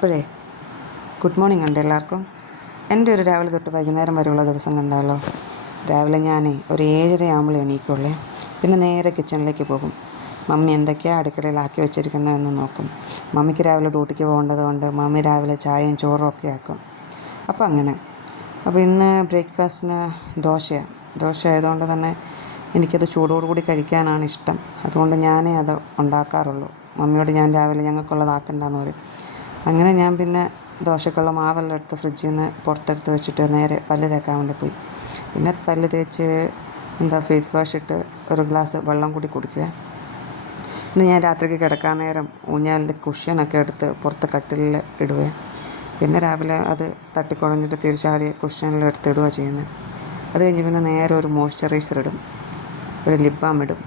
അപ്പോഴേ good morning ഉണ്ട് എല്ലാവർക്കും. എൻ്റെ ഒരു രാവിലെ തൊട്ട് വൈകുന്നേരം വരെയുള്ള ദിവസം കണ്ടാലോ. രാവിലെ ഞാൻ ഒരു 7:30 ആകുമ്പോൾ എണീക്കുള്ളേ. പിന്നെ നേരെ കിച്ചണിലേക്ക് പോകും. മമ്മി എന്തൊക്കെയാണ് അടുക്കളയിലാക്കി വെച്ചിരിക്കുന്നതെന്ന് നോക്കും. മമ്മിക്ക് രാവിലെ ഡ്യൂട്ടിക്ക് പോകേണ്ടത് കൊണ്ട് മമ്മി രാവിലെ ചായയും ചോറും ഒക്കെ ആക്കും. അപ്പോൾ ഇന്ന് ബ്രേക്ക്ഫാസ്റ്റിന് ദോശ ആയതുകൊണ്ട് തന്നെ എനിക്കത് ചൂടോടുകൂടി കഴിക്കാനാണ് ഇഷ്ടം. അതുകൊണ്ട് ഞാനേ അത് ഉണ്ടാക്കാറുള്ളൂ. മമ്മിയോട് ഞാൻ രാവിലെ ഞങ്ങൾക്കുള്ളതാക്കണ്ടെന്ന് പറയും. അങ്ങനെ ഞാൻ പിന്നെ ദോശക്കുള്ള മാവെല്ലാം എടുത്ത് ഫ്രിഡ്ജിൽ നിന്ന് പുറത്തെടുത്ത് വെച്ചിട്ട് നേരെ പല്ല് തേക്കാൻ വേണ്ടി പോയി. പിന്നെ പല്ല് തേച്ച് ഫേസ് വാഷ് ഇട്ട് ഒരു ഗ്ലാസ് വെള്ളം കൂടി കുടിക്കുക. പിന്നെ ഞാൻ രാത്രിക്ക് കിടക്കാൻ നേരം ഊഞ്ഞാലിൻ്റെ കുഷ്യനൊക്കെ എടുത്ത് പുറത്ത് കട്ടിലിൽ ഇടുക. പിന്നെ രാവിലെ അത് തട്ടിക്കുഴഞ്ഞിട്ട് തിരിച്ചാദ്യം കുഷ്യനിൽ എടുത്തിടുക ചെയ്യുന്നത്. അത് കഴിഞ്ഞ് പിന്നെ നേരെ ഒരു മോയ്സ്ചറൈസർ ഇടും, ഒരു ലിപ് ബാം ഇടും,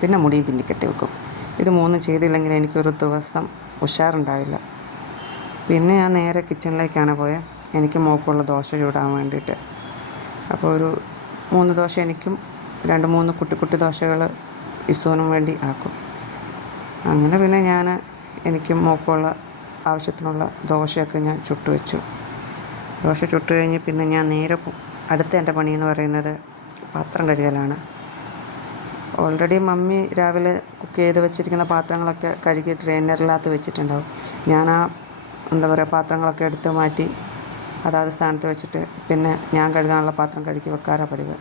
പിന്നെ മുടിയും പിന്നിക്കെട്ടി വെക്കും. ഇത് മൂന്നും ചെയ്തില്ലെങ്കിൽ എനിക്കൊരു ദിവസം ഉഷാറുണ്ടാവില്ല. പിന്നെ ഞാൻ നേരെ കിച്ചണിലേക്കാണ് പോയത്. എനിക്ക് മോൾക്കുള്ള ദോശ ചൂടാൻ വേണ്ടിയിട്ട്. അപ്പോൾ ഒരു 3 ദോശ എനിക്കും 2-3 കുട്ടി ദോശകൾ ഇസുവിനും വേണ്ടി ആക്കും. അങ്ങനെ പിന്നെ എനിക്കും മോൾക്കുള്ള ആവശ്യത്തിനുള്ള ദോശയൊക്കെ ഞാൻ ചുട്ടു വെച്ചു. ദോശ ചുട്ട് കഴിഞ്ഞ് പിന്നെ ഞാൻ നേരെ അടുത്ത എൻ്റെ പണിയെന്ന് പറയുന്നത് പാത്രം കഴുകലാണ്. ഓൾറെഡി മമ്മി രാവിലെ കുക്ക് ചെയ്ത് വെച്ചിരിക്കുന്ന പാത്രങ്ങളൊക്കെ കഴുകി ഡ്രെയിനറിനകത്ത് വെച്ചിട്ടുണ്ടാവും. ഞാൻ പാത്രങ്ങളൊക്കെ എടുത്ത് മാറ്റി അതാത് സ്ഥാനത്ത് വെച്ചിട്ട് പിന്നെ ഞാൻ കഴുകാനുള്ള പാത്രം കഴുകി വെക്കാറാണ് പതിവ്.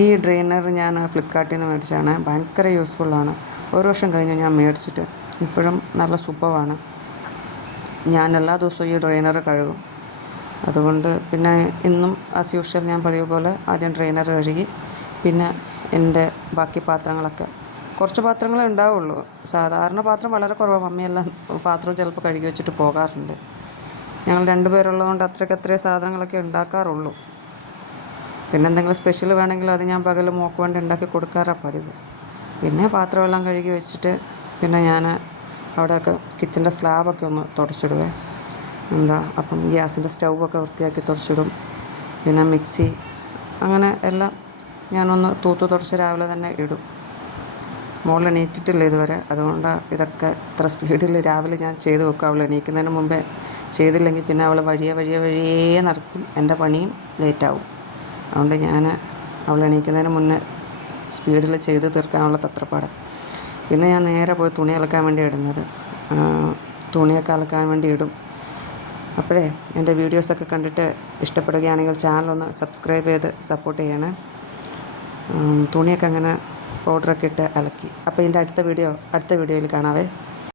ഈ ഡ്രെയിനർ ഞാൻ ഫ്ലിപ്കാർട്ടിൽ നിന്ന് മേടിച്ചാണ്. ഭയങ്കര യൂസ്ഫുള്ളാണ്. ഒരു വർഷം കഴിഞ്ഞ് ഞാൻ മേടിച്ചിട്ട് ഇപ്പോഴും നല്ല സൂപ്പറാണ്. ഞാൻ എല്ലാ ദിവസവും ഈ ഡ്രെയിനർ കഴുകും. അതുകൊണ്ട് പിന്നെ ഇന്നും ആസ് യൂഷ്വൽ ഞാൻ പതിവ് പോലെ ആദ്യം ഡ്രെയിനർ കഴുകി പിന്നെ എൻ്റെ ബാക്കി പാത്രങ്ങളൊക്കെ, കുറച്ച് പാത്രങ്ങളേ ഉണ്ടാവുള്ളൂ. സാധാരണ പാത്രം വളരെ കുറവാണ്. മമ്മിയെല്ലാം പാത്രം ചിലപ്പോൾ കഴുകി വെച്ചിട്ട് പോകാറുണ്ട്. ഞങ്ങൾ 2 പേരുള്ളതുകൊണ്ട് അത്രയ്ക്ക് സാധനങ്ങളൊക്കെ ഉണ്ടാക്കാറുള്ളൂ. പിന്നെ എന്തെങ്കിലും സ്പെഷ്യൽ വേണമെങ്കിൽ അത് ഞാൻ പകൽ മോൾക്ക് വേണ്ടി ഉണ്ടാക്കി കൊടുക്കാറാണ് പതിവ്. പിന്നെ പാത്രമെല്ലാം കഴുകി വെച്ചിട്ട് പിന്നെ ഞാൻ അവിടെയൊക്കെ കിച്ചൻ്റെ സ്ലാബൊക്കെ ഒന്ന് തുടച്ചിടുവേ. അപ്പം ഗ്യാസിൻ്റെ സ്റ്റൗവൊക്കെ വൃത്തിയാക്കി തുടച്ചിടും. പിന്നെ മിക്സി, അങ്ങനെ എല്ലാം ഞാനൊന്ന് തൂത്ത് തുടച്ച് രാവിലെ തന്നെ ഇടും. മോൾ എണീറ്റിട്ടില്ല ഇതുവരെ. അതുകൊണ്ടാണ് ഇതൊക്കെ ഇത്ര സ്പീഡിൽ രാവിലെ ഞാൻ ചെയ്ത് വെക്കും. അവൾ എണീക്കുന്നതിന് മുമ്പേ ചെയ്തില്ലെങ്കിൽ പിന്നെ അവൾ വഴിയേ നടക്കും. എൻ്റെ പണിയും ലേറ്റാവും. അതുകൊണ്ട് ഞാൻ അവൾ എണീക്കുന്നതിന് മുന്നേ സ്പീഡിൽ ചെയ്ത് തീർക്കാനുള്ള തത്രപ്പാട്. പിന്നെ ഞാൻ നേരെ പോയി തുണി അലക്കാൻ വേണ്ടി ഇടുന്നത്. തുണിയൊക്കെ അലക്കാൻ വേണ്ടി ഇടും. അപ്പോഴേ എൻ്റെ വീഡിയോസൊക്കെ കണ്ടിട്ട് ഇഷ്ടപ്പെടുകയാണെങ്കിൽ ചാനലൊന്ന് സബ്സ്ക്രൈബ് ചെയ്ത് സപ്പോർട്ട് ചെയ്യണേ. തുണിയൊക്കെ അങ്ങനെ പൗഡറൊക്കെ ഇട്ട് അലക്കി. അപ്പോൾ ഇതിൻ്റെ അടുത്ത വീഡിയോയിൽ കാണാവേ.